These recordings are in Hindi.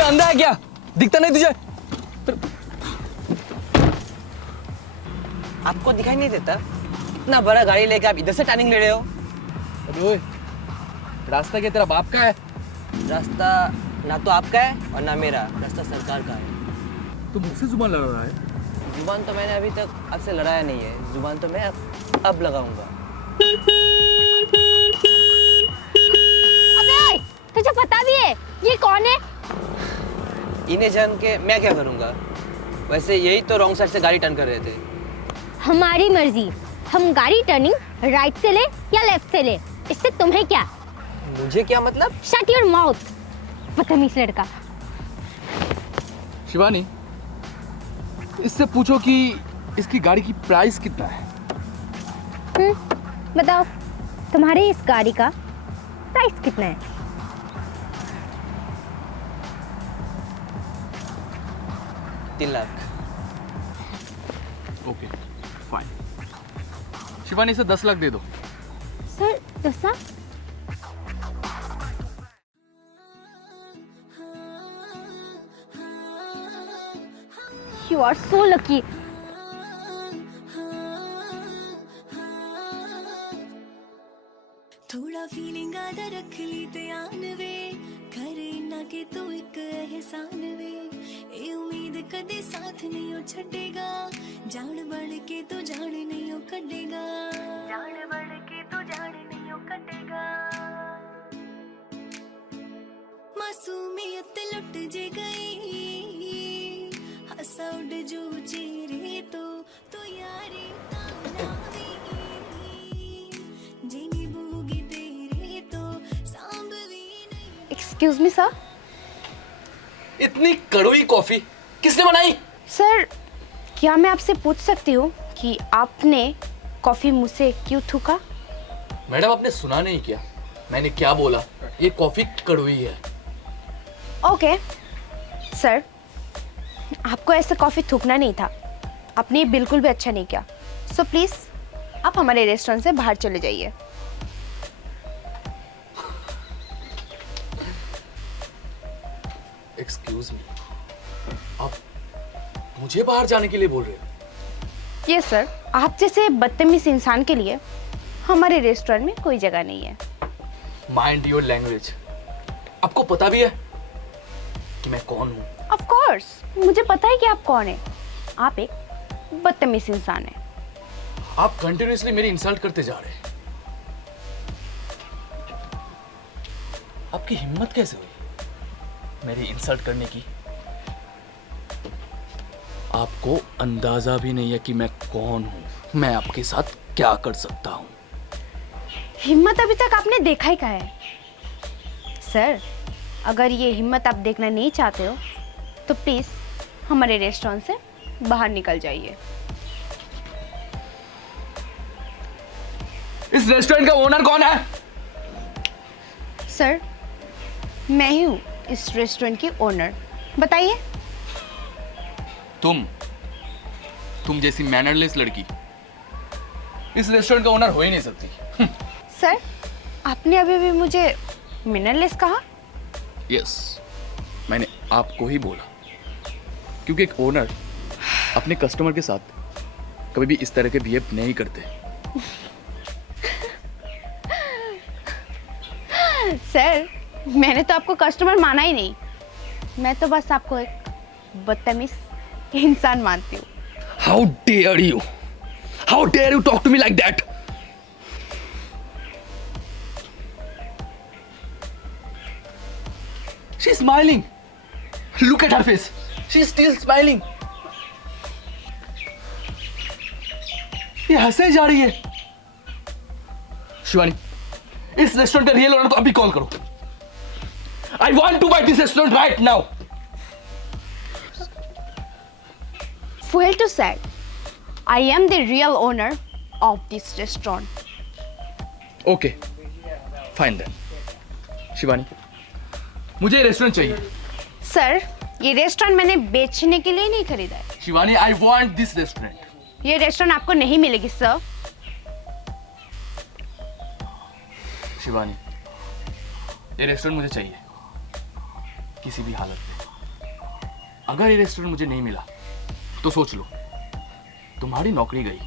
अबे अंधा है क्या? दिखता नहीं तुझे? आपको दिखाई नहीं देता? इतना बड़ा गाड़ी लेके आप इधर से टर्निंग ले रहे हो? अबे ओए, रास्ता क्या तेरा बाप का है? रास्ता ना तो आपका है और ना मेरा, रास्ता सरकार का है। तू मुझसे जुबान लड़ा रहा है? जुबान तो मैंने अभी तक आपसे लड़ाया नहीं है, जुबान तो मैं अब लगाऊंगा। अबे ओए, तुझे पता भी है ये कौन है? इन्हें जान के मैं क्या करूंगा? वैसे यही तो रॉन्ग साइड से गाड़ी टर्न कर रहे थे। हमारी मर्जी, हम गाड़ी टर्निंग राइट से ले या लेफ्ट से ले, इससे तुम्हें क्या? मुझे क्या मतलब? शट योर माउथ, बदतमीज लड़का। शिवानी, इससे पूछो कि इसकी गाड़ी की प्राइस कितना है? बताओ, तुम्हारे इस गाड़ी का प्राइस कितना है? $3 लाख। Okay fine. शिवानी, इसे 10 लाख दे दो। Sir 10 lakh? You are so lucky. थोड़ा फीलिंग आधा रख ली ध्यान वे, करे ना के तू एक एहसान वे, ए उम्मीद कदे साथ नहीं हो छड़ेगा, जान बढ़ के तो जान नहीं हो कटेगा, जान बढ़ के तो जान नहीं हो कटेगा। मासूमियत लुट जे गई, हंसा उड़ जो चेहरे तो यारी Excuse me, sir. इतनी कड़वी कॉफी किसने बनाई? सर, क्या मैं आपसे पूछ सकती हूँ कि आपने कॉफी मुझसे क्यों थूका? मैडम, आपने सुना नहीं क्या? मैंने क्या बोला? ये कॉफी कड़वी है। ओके सर, आपको ऐसे कॉफी थूकना नहीं था, आपने ये बिल्कुल भी अच्छा नहीं किया। सो प्लीज आप हमारे रेस्टोरेंट से बाहर चले जाइए। एक्सक्यूज मी, आप मुझे बाहर जाने के लिए बोल रहे हो? यस सर, आप जैसे बदतमीज इंसान के लिए हमारे रेस्टोरेंट में कोई जगह नहीं है। Mind your language. आपको पता भी है कि मैं कौन हूँ? ऑफ कोर्स, मुझे पता है कि आप कौन है। आप एक बदतमीज इंसान है। आप कंटिन्यूअसली मेरी इंसल्ट करते जा रहे हैं। आपकी हिम्मत कैसे हुई मेरी इंसल्ट करने की? आपको अंदाजा भी नहीं है कि मैं कौन हूं, मैं आपके साथ क्या कर सकता हूं। हिम्मत अभी तक आपने देखा ही कहा है। सर, अगर ये हिम्मत आप देखना नहीं चाहते हो तो प्लीज हमारे रेस्टोरेंट से बाहर निकल जाइए। इस रेस्टोरेंट का ओनर कौन है? सर, मैं ही हूँ इस रेस्टोरेंट की ओनर। बताइए। तुम जैसी मैनरलेस लड़की इस रेस्टोरेंट का ओनर हो ही नहीं सकती। सर, आपने अभी भी मुझे मैनरलेस कहा? यस, मैंने आपको ही बोला, क्योंकि एक ओनर अपने कस्टमर के साथ कभी भी इस तरह के बिहेव नहीं करते। सर, मैंने तो आपको कस्टमर माना ही नहीं, मैं तो बस आपको एक बदतमीज इंसान मानती हूँ। How dare you? How dare you talk to me like that? She's smiling. Look at her face. She's still smiling. ये हंसे जा रही है। शिवानी, इस रेस्टोरेंट का रियल ओनर तो अभी कॉल करो। I want to buy this restaurant right now. Well to said, I am the real owner of this restaurant. Okay, fine then. Shivani, मुझे ये रेस्टोरेंट चाहिए। सर, ये रेस्टोरेंट मैंने बेचने के लिए नहीं खरीदा है। Shivani, I want this restaurant. ये रेस्टोरेंट आपको नहीं मिलेगी सर। शिवानी, ये रेस्टोरेंट मुझे चाहिए, किसी भी हालत में। अगर ये रेस्टोरेंट मुझे नहीं मिला तो सोच लो, तुम्हारी नौकरी गई।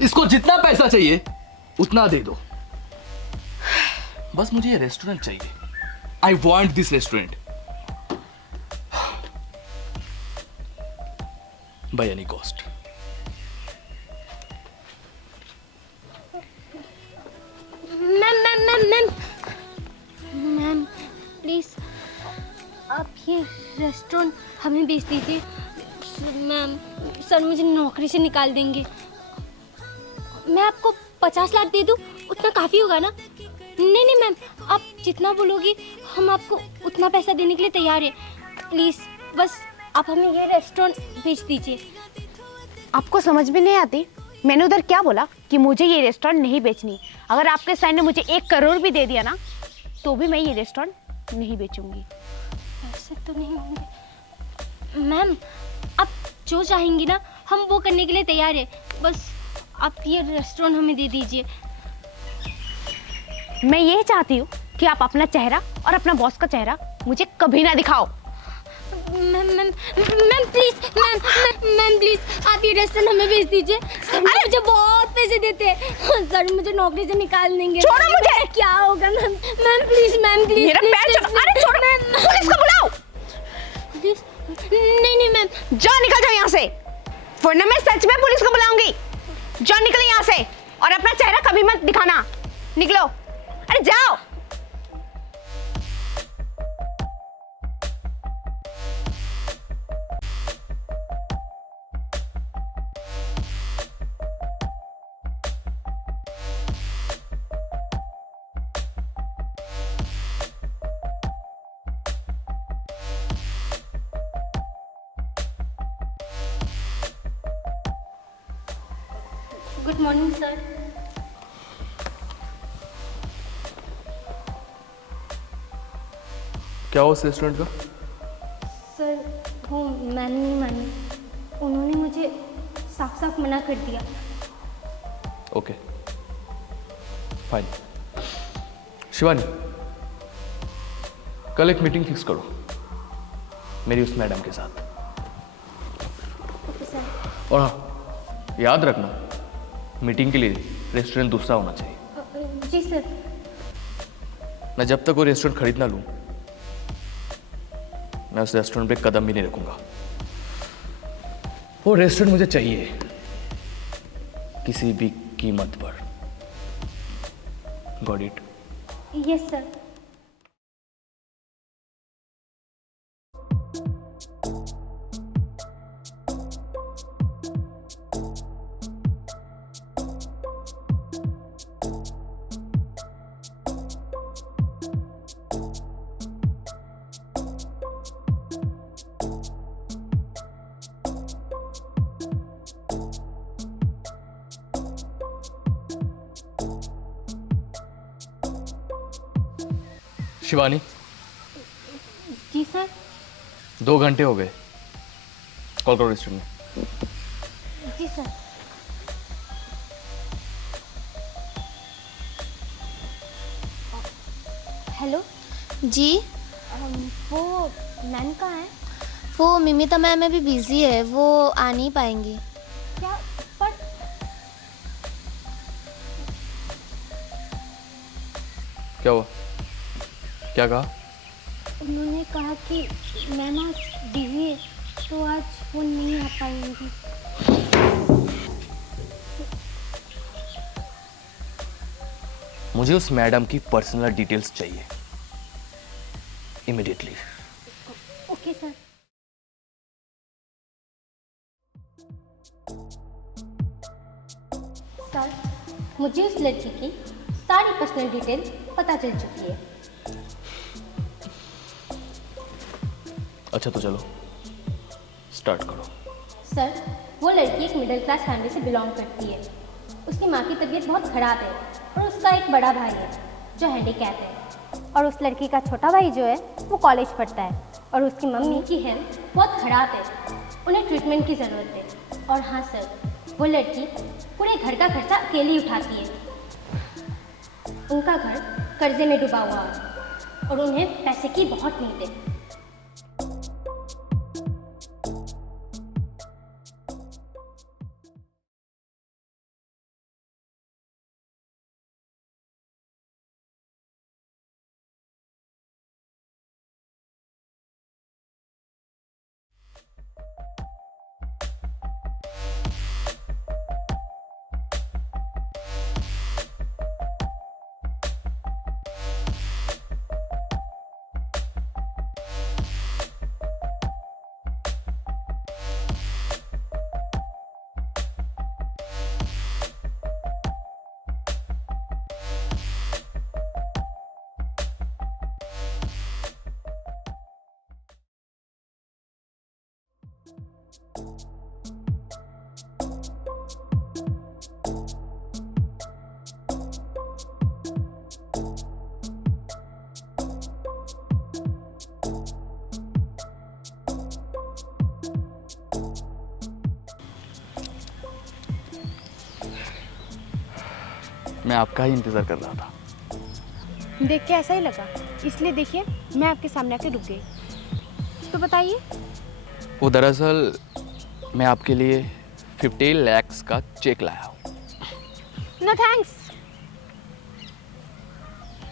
इसको जितना पैसा चाहिए उतना दे दो, बस मुझे ये रेस्टोरेंट चाहिए। I want this restaurant by any cost. Ma'am please आप ये रेस्टोरेंट हमें बेच दीजिए। मैम सर मुझे नौकरी से निकाल देंगे। मैं आपको 50 लाख दे दूँ, उतना काफ़ी होगा ना? नहीं नहीं मैम, आप जितना बोलोगी हम आपको उतना पैसा देने के लिए तैयार है। प्लीज़ बस आप हमें ये रेस्टोरेंट बेच दीजिए। आपको समझ में नहीं आती? मैंने उधर क्या बोला कि मुझे ये रेस्टोरेंट नहीं बेचनी। अगर आपके साइन ने मुझे 1 करोड़ भी दे दिया ना तो भी मैं ये रेस्टोरेंट नहीं बेचूंगी। ऐसे तो नहीं होंगे मैम, आप जो चाहेंगी ना हम वो करने के लिए तैयार है। बस आप ये रेस्टोरेंट हमें दे दीजिए। मैं ये चाहती हूँ कि आप अपना चेहरा और अपना बॉस का चेहरा मुझे कभी ना दिखाओ। Ma'am ma'am ma'am please, ma'am please आप ये रेस्टोरेंट हमें भेज दीजिए। सर मुझे बहुत पैसे देते हैं, सर मुझे नौकरी से निकाल देंगे। छोड़ो मुझे। क्या होगा ma'am? Ma'am please, ma'am please. मेरा पैर छोड़ो। अरे छोड़ो, पुलिस को बुलाओ। प्लीज नहीं नहीं मैम। जाओ, निकल जाओ यहाँ से, वरना मैं सच में पुलिस को बुलाऊंगी। जाओ, निकलो यहाँ से और अपना चेहरा कभी मत दिखाना। निकलो, अरे जाओ। Good morning sir. क्या हो उस रेस्टोरेंट का? सर वो मैंने नहीं मानी, उन्होंने मुझे साफ साफ मना कर दिया। Okay fine. शिवानी, कल एक मीटिंग फिक्स करो मेरी उस मैडम के साथ। Okay sir. और हाँ, याद रखना मीटिंग के लिए रेस्टोरेंट दूसरा होना चाहिए। जी सर। मैं जब तक वो रेस्टोरेंट खरीद ना लूं मैं उस रेस्टोरेंट पे कदम भी नहीं रखूंगा। वो रेस्टोरेंट मुझे चाहिए किसी भी कीमत पर। Got it? Yes sir. Shivani, जी सर। 2 घंटे हो गए, कॉल करो रेस्टोरेंट में। जी सर। हेलो जी, वो मैम कहाँ है? वो मिमिता मैम अभी बिजी है, वो आ नहीं पाएंगी। क्या? पर क्या हुआ? क्या कहा? उन्होंने कहा कि मैम आज बिजी है तो आज वो नहीं आ पाएंगी। मुझे उस मैडम की पर्सनल डिटेल्स चाहिए इमीडिएटली। Okay sir. सर मुझे उस लड़की की सारी पर्सनल डिटेल पता चल चुकी है। अच्छा तो चलो स्टार्ट करो। सर वो लड़की एक मिडिल क्लास फैमिली से बिलोंग करती है। उसकी माँ की तबीयत बहुत ख़राब है और उसका एक बड़ा भाई है जो हैंडीकैप है, और उस लड़की का छोटा भाई जो है वो कॉलेज पढ़ता है, और उसकी मम्मी की हेल्थ बहुत ख़राब है, उन्हें ट्रीटमेंट की ज़रूरत है। और हाँ सर, वो लड़की पूरे घर का खर्चा अकेली उठाती है। उनका घर कर्जे में डूबा हुआ है और उन्हें पैसे की बहुत नीड है। मैं आपका ही इंतज़ार कर रहा था। देख के ऐसा ही लगा, इसलिए देखिए मैं आपके सामने आके रुक गई। तो बताइए। वो दरअसल मैं आपके लिए 50 लाख का चेक लाया हूँ। नो थैंक्स,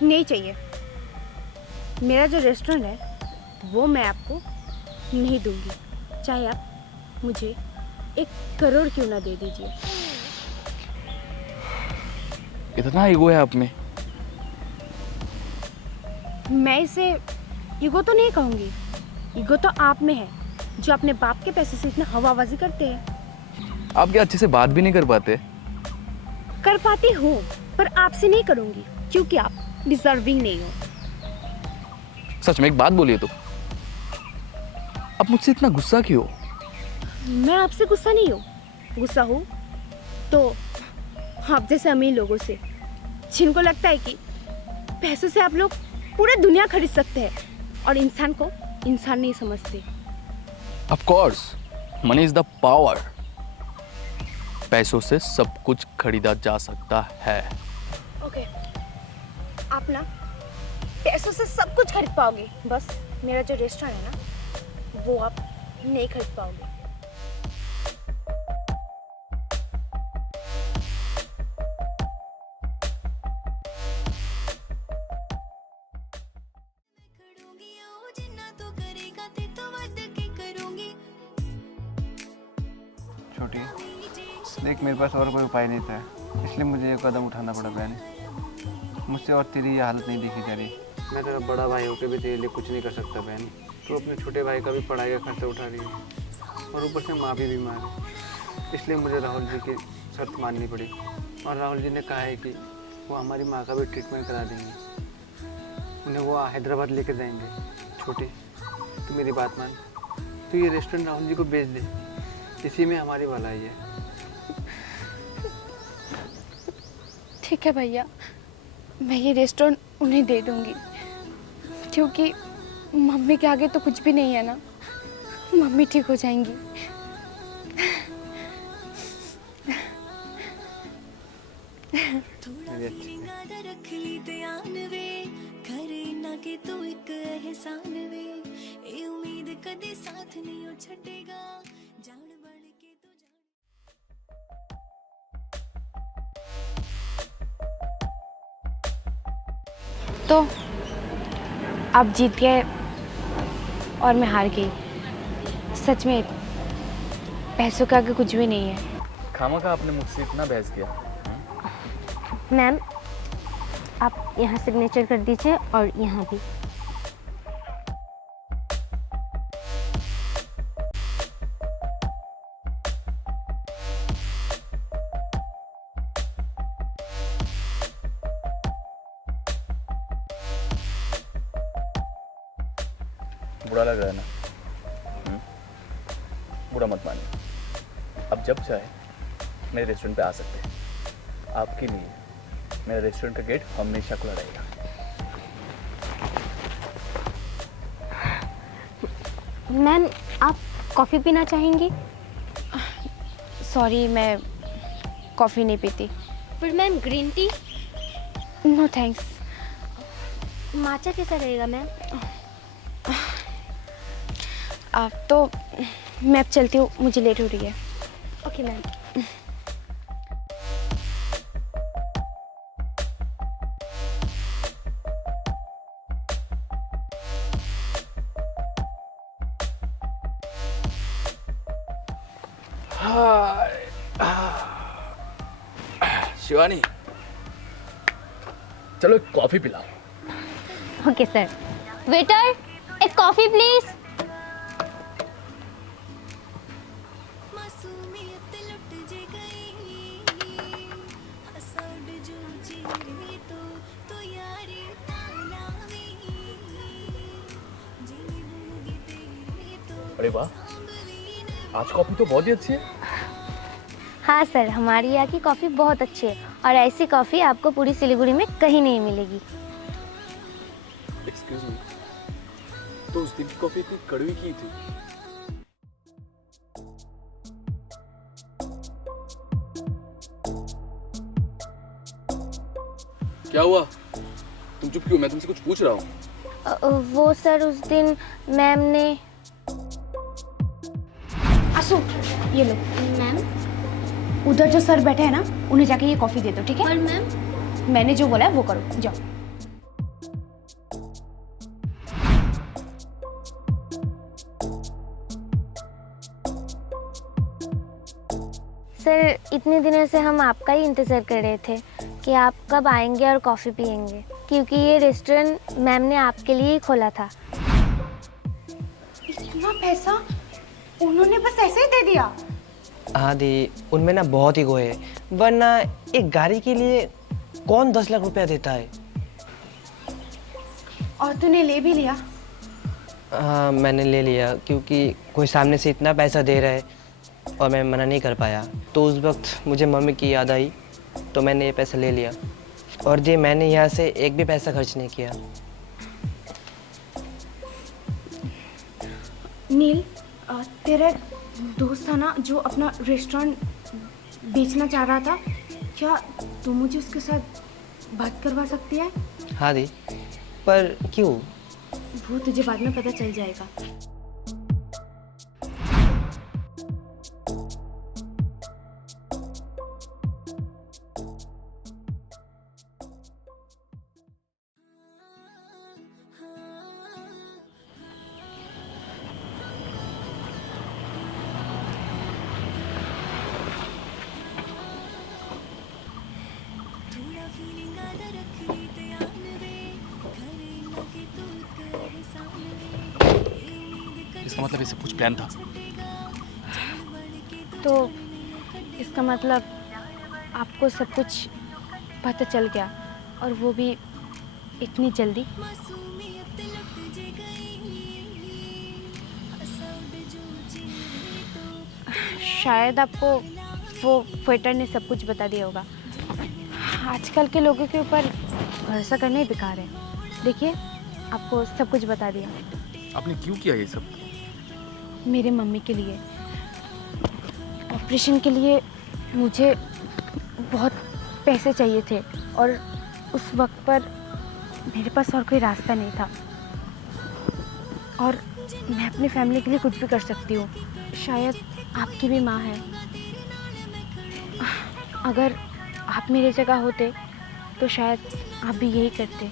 नहीं चाहिए। मेरा जो रेस्टोरेंट है वो मैं आपको नहीं दूंगी, चाहे आप मुझे 1 करोड़ क्यों ना दे दीजिए। इतना ईगो है आप में? मैं इसे ईगो तो नहीं कहूँगी, ईगो तो आप में है जो अपने बाप के पैसे से इतना हवाबाजी करते हैं। आप क्या अच्छे से बात भी नहीं कर पाते? कर पाती हूँ पर आपसे नहीं करूँगी क्योंकि आप डिजर्विंग नहीं हो। सच में एक बात बोलिए तो, आप मुझसे इतना गुस्सा क्यों? मैं आपसे गुस्सा नहीं हूँ, गुस्सा हूँ तो आप जैसे अमीर लोगों से, जिनको लगता है कि पैसों से आप लोग पूरी दुनिया खरीद सकते हैं और इंसान को इंसान नहीं समझते। Of course, money is the power. पैसों से सब कुछ खरीदा जा सकता है। ओके, आप ना पैसों से सब कुछ खरीद पाओगे, बस मेरा जो रेस्टोरेंट है ना वो आप नहीं खरीद पाओगे। खड़ूंगी आओ जिन्ना तो करेगा ते तो वध के करूंगी। छोटी, देख मेरे पास और कोई उपाय नहीं था, इसलिए मुझे ये कदम उठाना पड़ा बहन। मुझसे और तेरी ये हालत नहीं देखी जा रही। मैं तेरा बड़ा भाई होकर भी तेरे लिए कुछ नहीं कर सकता बहन। तू अपने छोटे भाई का भी पढ़ाई का खर्चा उठा रही है और ऊपर से माँ भी बीमार है, इसलिए मुझे राहुल जी की शर्त माननी पड़ी। और राहुल जी ने कहा है कि वो हमारी माँ का भी ट्रीटमेंट करा देंगे, उन्हें वो हैदराबाद लेकर जाएंगे। छोटे, तू मेरी बात मान, तू ये रेस्टोरेंट राहुल जी को बेच दे, इसी में हमारी भलाई है। ठीक है भैया, मैं ये रेस्टोरेंट उन्हें दे दूंगी क्योंकि मम्मी के आगे तो कुछ भी नहीं है ना, मम्मी ठीक हो जाएंगी। थोड़ा फीलिंग आदा रख ली ध्यान वे, करे ना के तू एक एहसान वे, ए उम्मीद कदे साथ नहीं ओ छड़ेगा, जान बन के तू जान। तो आप जीत गए और मैं हार गई। सच में पैसों के आगे कुछ भी नहीं है। खामखा आपने मुझसे इतना बहस किया। मैम, आप यहाँ सिग्नेचर कर दीजिए और यहाँ भी। बुरा लग रहा है ना? बुरा मत मानिए। अब जब चाहे मेरे रेस्टोरेंट पे आ सकते हैं। आपके लिए मेरा रेस्टोरेंट का गेट हमेशा खुला रहेगा। मैम, आप कॉफ़ी पीना चाहेंगी? सॉरी, मैं कॉफ़ी नहीं पीती। फिर ma'am green tea? No thanks. Matcha कैसा रहेगा मैम? आप तो मैं अब चलती हूँ, मुझे लेट हो रही है। Okay ma'am. शिवानी, चलो एक कॉफी पिलाओ। Okay sir. वेटर, एक कॉफ़ी प्लीज़। मासूमियत लुट जे गई, हसड़ जो चीरे तो यारी तालावी, जी बूगी तेरे तो अरे वाह, सांभवी आज कॉफी तो बहुत ही अच्छी है। हाँ सर, हमारी यहाँ की कॉफ़ी बहुत अच्छी है और ऐसी कॉफ़ी आपको पूरी सिलीगुड़ी में कहीं नहीं मिलेगी। एक्सक्यूज मी, तो उस दिन की कॉफी इतनी कड़वी की थी? क्या हुआ? तुम चुप क्यों? मैं तुमसे कुछ पूछ रहा हूँ। वो सर उस दिन मैम ने। आसू, ये लो। मैम? उधर जो सर बैठे हैं ना, उन्हें जाके ये कॉफी दे दो, ठीक है? पर मैम, मैंने जो बोला है वो करो, जाओ। सर इतने दिनों से हम आपका ही इंतज़ार कर रहे थे कि आप कब आएंगे और कॉफ़ी पियेंगे, क्योंकि ये रेस्टोरेंट मैम ने आपके लिए ही खोला था। इतना पैसा उन्होंने बस ऐसे ही दे दिया? हाँ दी, उनमें ना बहुत ईगो है, वरना एक गाड़ी के लिए कौन 10 लाख रुपया देता है। और तूने ले भी लिया? हाँ मैंने ले लिया, क्योंकि कोई सामने से इतना पैसा दे रहा है और मैं मना नहीं कर पाया। तो उस वक्त मुझे मम्मी की याद आई, तो मैंने ये पैसा ले लिया। और दी, मैंने यहाँ से एक भी पैसा खर्च नहीं किया। नील, तेरा दोस्त था ना जो अपना रेस्टोरेंट बेचना चाह रहा था, क्या तू मुझे उसके साथ बात करवा सकती है? हाँ दी, पर क्यों? वो तुझे बाद में पता चल जाएगा। थोड़ा फीलिंग आदा रख ली ध्यान वे करे ना कि तू एक एहसान वे उम्मीद कदे इसका मतलब ये सब कुछ प्लान था। तो इसका मतलब आपको सब कुछ पता चल गया, और वो भी इतनी जल्दी? मासूमियत लुट जे गई असाउड जो जी तो शायद आपको वो वेटर ने सब कुछ बता दिया होगा। आजकल के लोगों के ऊपर भरोसा करना ही बेकार है। देखिए, आपको सब कुछ बता दिया। आपने क्यों किया ये सब? मेरे मम्मी के लिए, ऑपरेशन के लिए मुझे बहुत पैसे चाहिए थे, और उस वक्त पर मेरे पास और कोई रास्ता नहीं था, और मैं अपनी फैमिली के लिए कुछ भी कर सकती हूँ। शायद आपकी भी माँ है। अगर आप मेरी जगह होते तो शायद आप भी यही करते।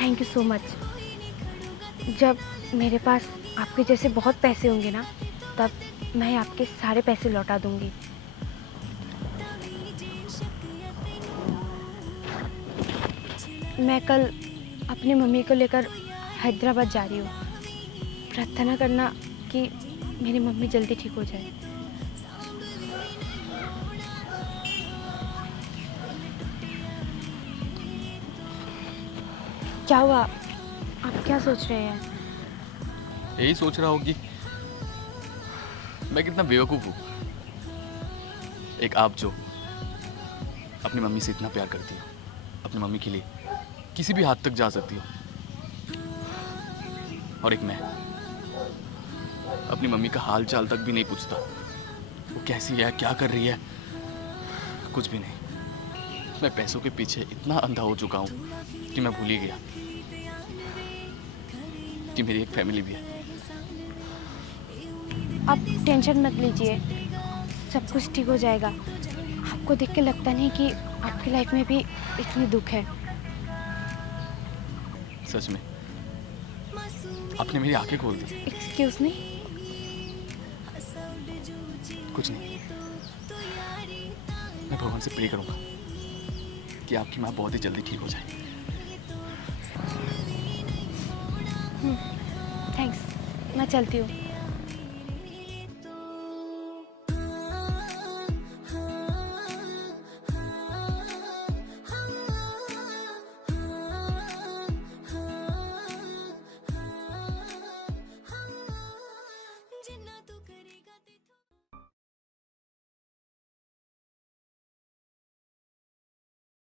Thank you so much. जब मेरे पास आपके जैसे बहुत पैसे होंगे ना, तब मैं आपके सारे पैसे लौटा दूंगी। मैं कल अपनी मम्मी को लेकर हैदराबाद जा रही हूँ। प्रार्थना करना कि मेरी मम्मी जल्दी ठीक हो जाए। क्या हुआ? आप क्या सोच रहे हैं? यही सोच रहा हूँ कि मैं कितना बेवकूफ़ हूँ। एक आप जो अपनी मम्मी से इतना प्यार करती हो, अपनी मम्मी के लिए किसी भी हद तक जा सकती हो, और एक मैं अपनी मम्मी का हाल चाल तक भी नहीं पूछता। वो कैसी है, क्या कर रही है, कुछ भी नहीं। मैं पैसों के पीछे इतना अंधा हो चुका हूँ कि मैं भूल ही गया कि मेरी एक फैमिली भी है। आप टेंशन मत लीजिए, सब कुछ ठीक हो जाएगा। आपको देख के लगता नहीं कि आपकी लाइफ में भी इतनी दुख है। सच में आपने मेरी आंखें खोल दी। Excuse me? कुछ नहीं, मैं भगवान से प्रे करूंगा कि आपकी माँ बहुत ही जल्दी ठीक हो जाए। थैंक्स, मैं चलती हूँ।